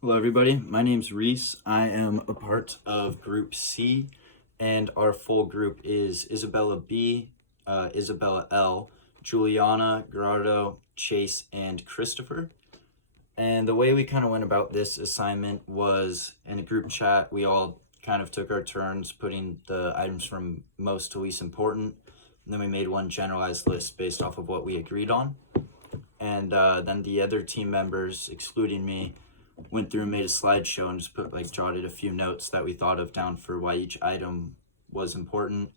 Hello, everybody. My name's Reese. I am a part of Group C, and our full group is Isabella B, Isabella L, Juliana, Gerardo, Chase, and Christopher. And the way we kind of went about this assignment was in a group chat. We all kind of took our turns putting the items from most to least important. And then we made one generalized list based off of what we agreed on. And then the other team members, excluding me, went through and made a slideshow and just jotted a few notes that we thought of down for why each item was important.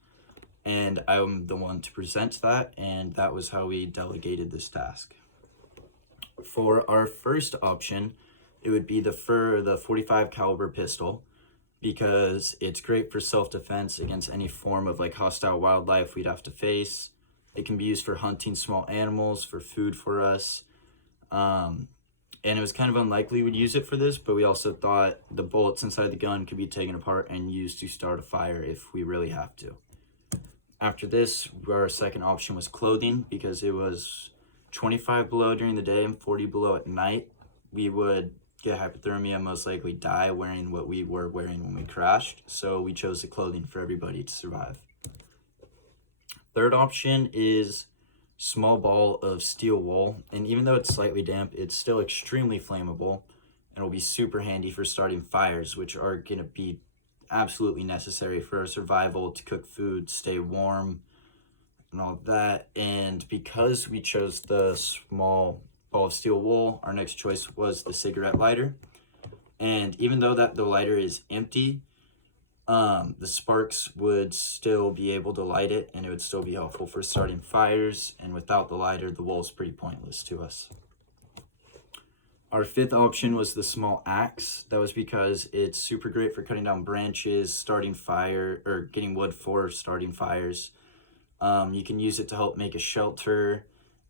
And I'm the one to present that, and that was how we delegated this task. For our first option, it would be the 45 caliber pistol, because it's great for self-defense against any form of hostile wildlife we'd have to face. It can be used for hunting small animals, for food for us. And it was kind of unlikely we'd use it for this, but we also thought the bullets inside the gun could be taken apart and used to start a fire if we really have to. After this, our second option was clothing, because it was 25 below during the day and 40 below at night. We would get hypothermia, most likely die wearing what we were wearing when we crashed, so we chose the clothing for everybody to survive. Third option is small ball of steel wool, and even though it's slightly damp, it's still extremely flammable and will be super handy for starting fires, which are going to be absolutely necessary for our survival, to cook food, stay warm, and all that. And because we chose the small ball of steel wool, our next choice was the cigarette lighter. And even though the lighter is empty, the sparks would still be able to light it, and it would still be helpful for starting fires. And without the lighter, the wool is pretty pointless to us. Our fifth option was the small axe. That was because it's super great for cutting down branches, starting fire, or getting wood for starting fires. You can use it to help make a shelter,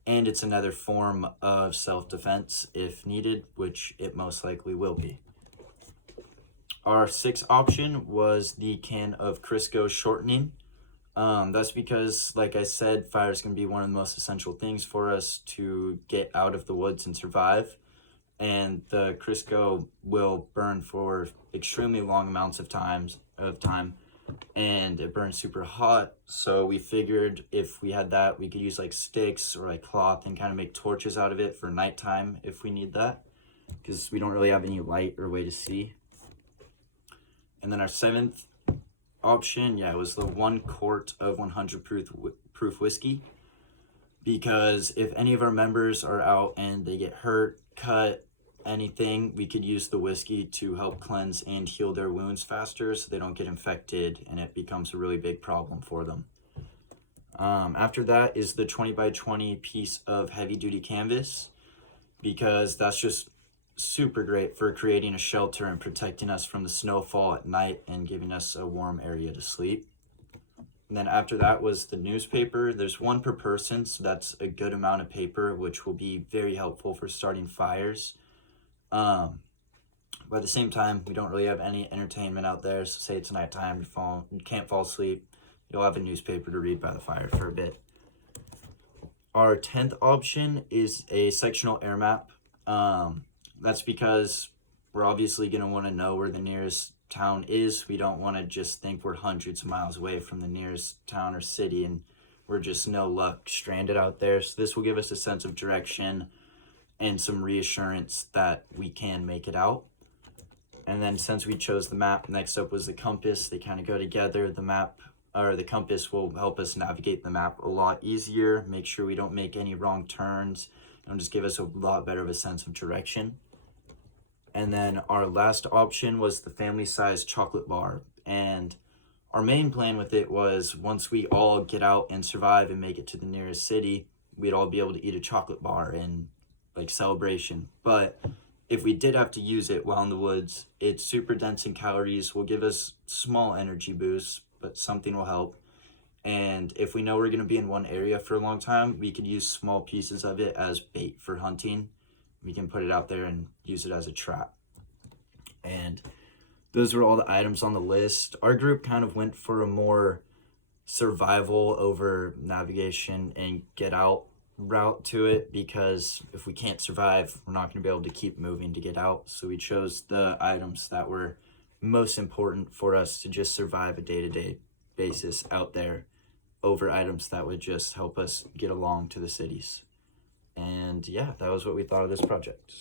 and it's another form of self-defense if needed, which it most likely will be. Our sixth option was the can of Crisco shortening. That's because, like I said, fire is going to be one of the most essential things for us to get out of the woods and survive. And the Crisco will burn for extremely long amounts of time, and it burns super hot. So we figured if we had that, we could use sticks or cloth and kind of make torches out of it for nighttime if we need that, because we don't really have any light or way to see. And then our seventh option, it was the 1 quart of 100 proof whiskey, because if any of our members are out and they get hurt, cut, anything, we could use the whiskey to help cleanse and heal their wounds faster so they don't get infected and it becomes a really big problem for them. After that is the 20 by 20 piece of heavy duty canvas, because that's just super great for creating a shelter and protecting us from the snowfall at night and giving us a warm area to sleep. And then after that was the newspaper. There's 1 per person, so that's a good amount of paper, which will be very helpful for starting fires. But at the same time, we don't really have any entertainment out there, so say it's nighttime, you can't fall asleep, you'll have a newspaper to read by the fire for a bit. Our 10th option is a sectional air map. That's because we're obviously going to want to know where the nearest town is. We don't want to just think we're hundreds of miles away from the nearest town or city and we're just no luck stranded out there. So this will give us a sense of direction and some reassurance that we can make it out. And then since we chose the map, next up was the compass. They kind of go together. The compass will help us navigate the map a lot easier, make sure we don't make any wrong turns, and just give us a lot better of a sense of direction. And then our last option was the family-sized chocolate bar. And our main plan with it was once we all get out and survive and make it to the nearest city, we'd all be able to eat a chocolate bar in celebration. But if we did have to use it while in the woods, it's super dense in calories, will give us small energy boosts, but something will help. And if we know we're going to be in one area for a long time, we could use small pieces of it as bait for hunting. We can put it out there and use it as a trap. And those were all the items on the list. Our group kind of went for a more survival over navigation and get out route to it, because if we can't survive, we're not going to be able to keep moving to get out. So we chose the items that were most important for us to just survive a day-to-day basis out there over items that would just help us get along to the cities. And yeah, that was what we thought of this project.